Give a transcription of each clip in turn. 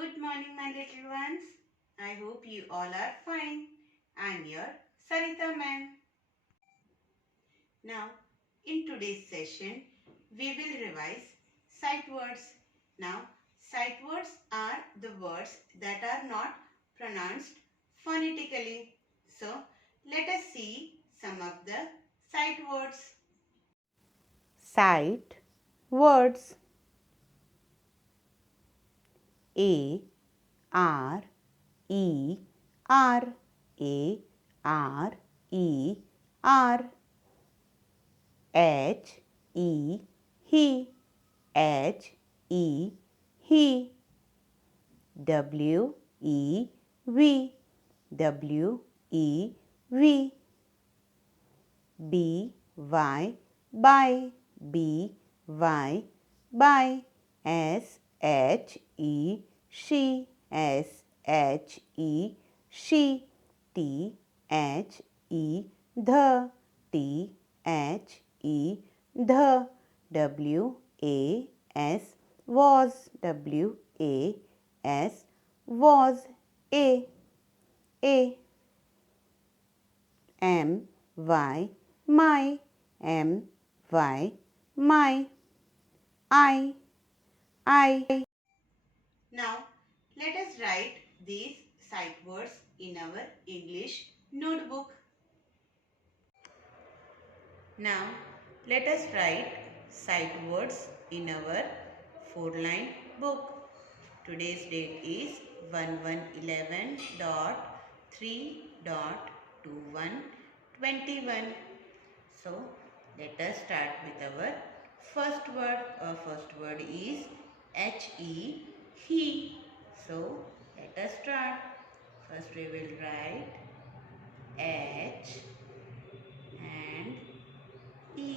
Good morning, my little ones. I hope you all are fine. I'm your Sarita ma'am. Now, in today's session, we will revise sight words. Now, sight words are the words that are not pronounced phonetically. So, let us see some of the sight words. Sight words A R E R A R E R H E he H E he W E V W E V B Y by B Y by S H E she S H E she T H E the T H E the W A S was W A S was A M Y my M Y my I Now, let us write these sight words in our English notebook. Now, let us write sight words in our 4-line book. Today's date is 11/11/3.21/21. So, let us start with our first word. Our first word is H-E, he. So, let us start. First we will write H and E.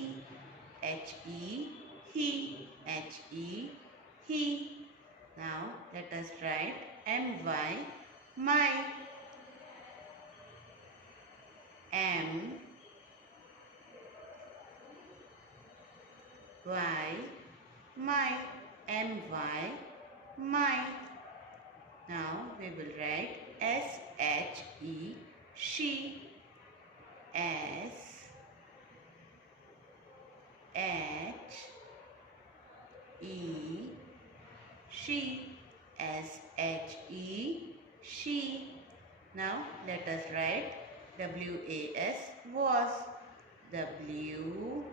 H-E, he. H-E, he. Now, let us write M-Y, my. M Y, my, M-Y, my. Now we will write S-H-E, she, S-H-E, she, S-H-E, she. Now let us write W-A-S, was, W-A-S,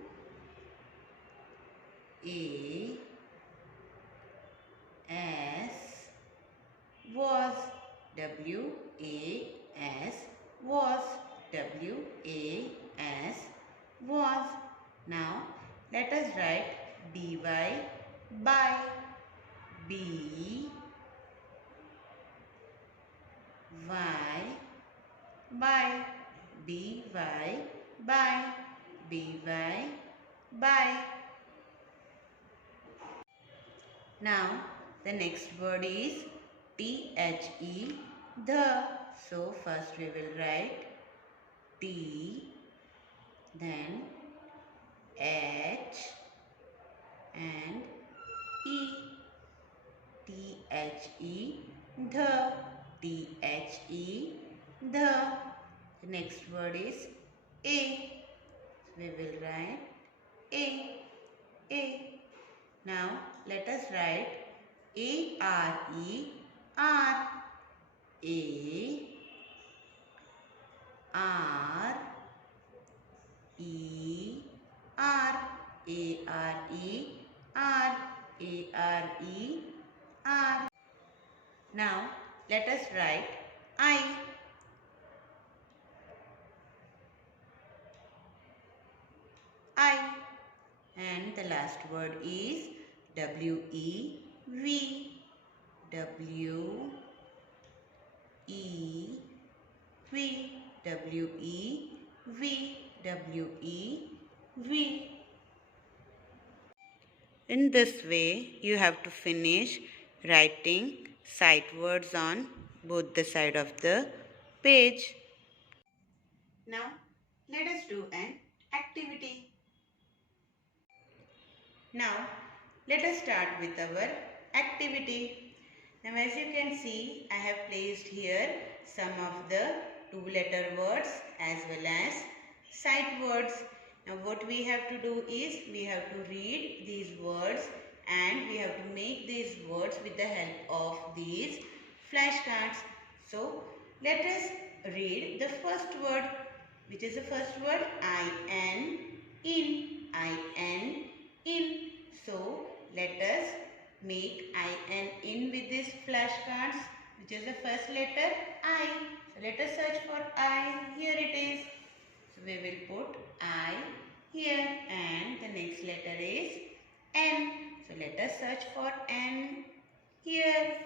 was, W-A-S, was, W-A-S, was. Now, let us write B-Y, by, B-Y, by, B-Y, by, B-Y, by. Now, the next word is T-H-E, the. So, first we will write T, then H and E. T-H-E, the. T-H-E, the. The next word is A. So, we will write A. Now, let us write A-R-E, R. A-R-E-R. A-R-E-R. A-R-E-R. Now, let us write I. And the last word is W-E-V. W-E-V. W-E-V. W-E-V. In this way, you have to finish writing sight words on both the side of the page. Now, let us do an activity. Now, let us start with our activity. Now as you can see, I have placed here some of the two-letter words as well as sight words. Now what we have to do is we have to read these words and we have to make these words with the help of these flashcards. So let us read the first word. Which is the first word? I-N, in. I-N, in. So let us make I-N in with these flashcards. Which is the first letter? I. So let us search for I. Here it is. So we will put I here and the next letter is N. So let us search for N here.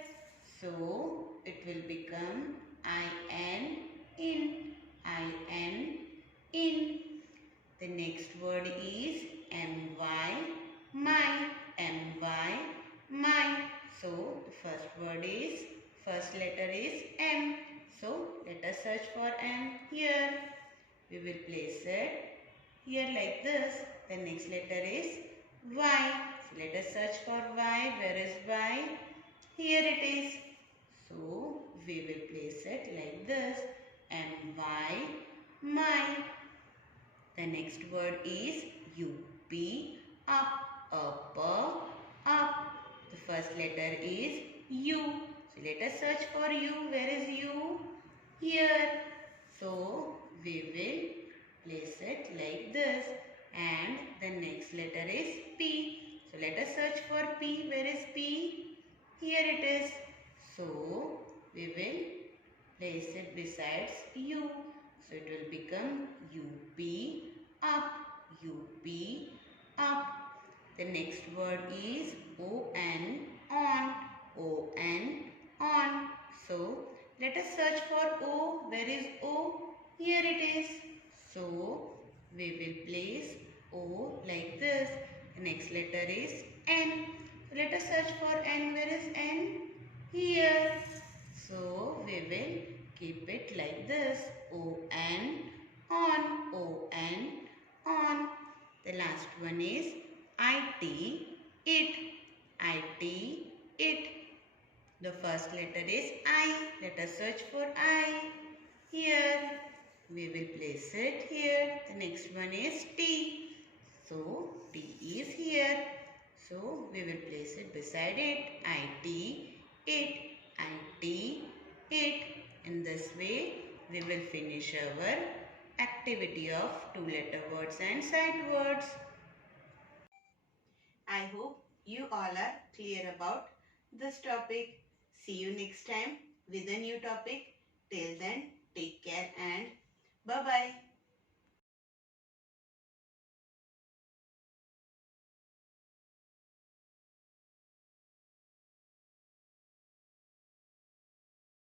So it will become I-N, in. I-N, in. The next word is M-Y, my. M-Y, my. So the first word is, first letter is M. So let us search for M here. We will place it here like this. The next letter is Y. So let us search for Y. Where is Y? Here it is. So we will place it like this. M-Y, my. The next word is U-P, up. Up. The first letter is U. So let us search for U. Where is U? Here. So we will place it like this. And the next letter is P. So let us search for P. Where is P? Here it is. So we will place it besides U. So it will become U-P, up. U-P, up. The next word is O-N, on. O-N, on. So let us search for O. Where is O? Here it is. So we will place O like this. The next letter is N. So let us search for N. Where is N? Here. So we will keep it like this. O-N, on. O-N, on. The last one is I-T, it. I-T, it. The first letter is I. Let us search for I. Here. We will place it here. The next one is T. So T is here. So we will place it beside it. I-T, it. I-T, it. In this way, we will finish our activity of two-letter words and sight words. I hope you all are clear about this topic. See you next time with a new topic. Till then, take care and